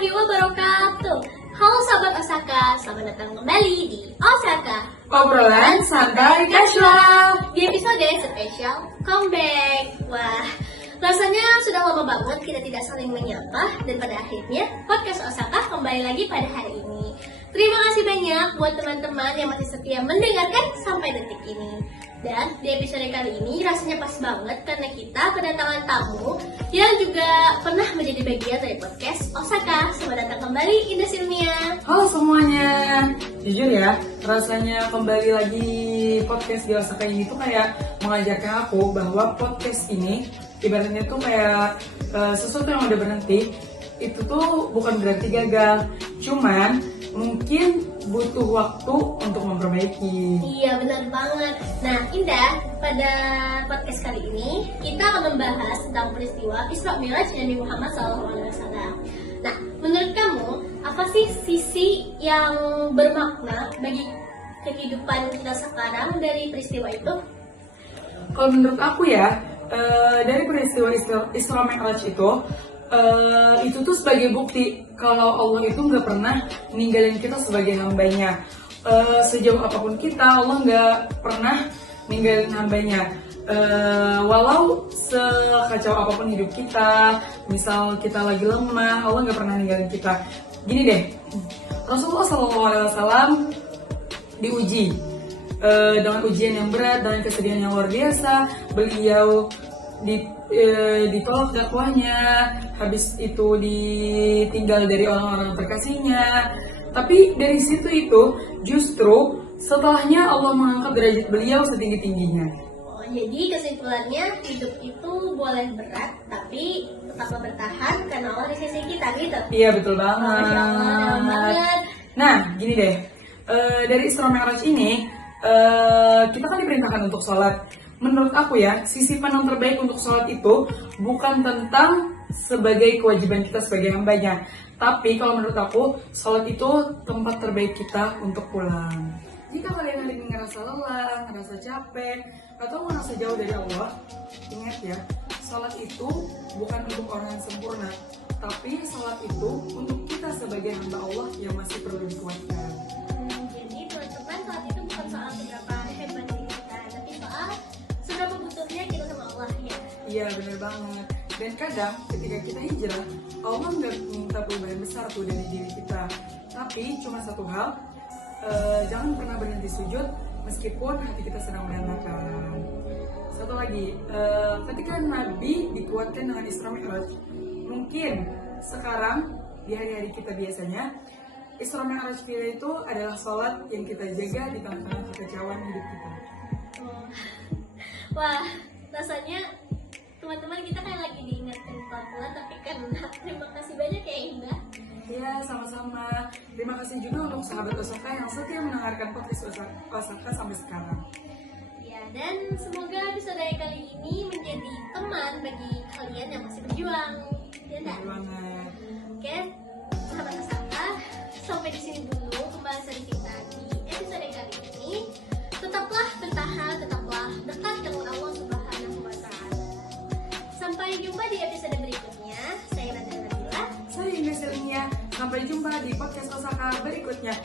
warahmatullahi wabarakatuh. Halo sahabat Osaka, selamat datang kembali di Osaka Obrolan santai casual. di episode spesial comeback. Wah, rasanya sudah lama banget kita tidak saling menyapa dan pada akhirnya podcast Osaka kembali lagi pada hari ini. Terima kasih banyak buat teman-teman yang masih setia mendengarkan sampai detik ini. Dan di episode kali ini rasanya pas banget karena kita kedatangan tamu yang juga pernah menjadi bagian dari podcast Osaka. Selamat datang kembali Indah Silmia. Halo semuanya. Jujur ya, rasanya kembali lagi podcast di Osaka ini tuh kayak mengajarkan aku bahwa podcast ini ibaratnya tuh kayak sesuatu yang udah berhenti. Itu tuh bukan berarti gagal, cuman mungkin butuh waktu untuk memperbaiki. Iya benar banget. Nah Indah, pada podcast kali ini kita akan membahas tentang peristiwa Isra Mi'raj Nabi Muhammad SAW. Nah menurut kamu apa sih sisi yang bermakna bagi kehidupan kita sekarang dari peristiwa itu? Kalau menurut aku ya, dari peristiwa Isra Mi'raj itu tuh sebagai bukti kalau Allah itu nggak pernah ninggalin kita sebagai hambanya. Sejauh apapun kita, Allah nggak pernah ninggalin hambanya. Walau sekacau apapun hidup kita, misal kita lagi lemah, Allah nggak pernah ninggalin kita. Gini deh, Rasulullah SAW diuji dengan ujian yang berat, dengan kesedihan yang luar biasa. Beliau ditolak dakwahnya, habis itu ditinggal dari orang-orang terkasihnya. Tapi dari situ itu justru setelahnya Allah mengangkat derajat beliau setinggi-tingginya. Oh, jadi kesimpulannya hidup itu boleh berat tapi tetaplah bertahan karena Allah di sisi kita gitu. Iya betul banget. Masya Allah, dalam banget. Nah gini deh, dari Isra Mi'raj ini kita kan diperintahkan untuk sholat. Menurut aku ya, sisi pandang terbaik untuk sholat itu bukan tentang sebagai kewajiban kita sebagai hambanya. Tapi kalau menurut aku, sholat itu tempat terbaik kita untuk pulang. Jika kalian hari ini ngerasa lelah, ngerasa capek, atau ngerasa jauh dari Allah, ingat ya, sholat itu bukan untuk orang yang sempurna. Tapi sholat itu untuk kita sebagai hamba Allah yang masih perlu dikuatkan. Jadi teman-teman, sholat itu bukan soal seberapa hebat diri kita, tapi soal seberapa butuhnya kita sama Allah ya. Iya bener banget. Dan kadang ketika kita hijrah, Allah nggak minta perubahan besar tuh dari diri kita. Tapi cuma satu hal, jangan pernah berhenti sujud meskipun hati kita sedang merendahkan. Satu lagi, ketika Nabi dikuatkan dengan Isra Mi'raj, mungkin sekarang di hari-hari kita biasanya Isra Mi'raj kita itu adalah sholat yang kita jaga di tengah-tengah kekacauan hidup kita. Wah, rasanya teman-teman kita kayak lagi diingatkan pelan-pelan tapi karena terima kasih banyak ya Indah. Ya, sama-sama. Terima kasih juga untuk sahabat Osaka yang setia mendengarkan podcast Osaka sampai sekarang. Ya, dan semoga episode kali ini menjadi teman bagi kalian yang masih berjuang. Ya enggak? Betul banget. Oke, sahabat Osaka, sampai di sini dulu pembahasan kita di episode kali ini. Tetaplah bertahan, tetaplah dekat dengan Allah Subhanahu wa Ta'ala. Sampai jumpa di episode berikutnya. Saya Radha Nabila. Saya Indah Silmia. Sampai jumpa di podcast Osaka berikutnya.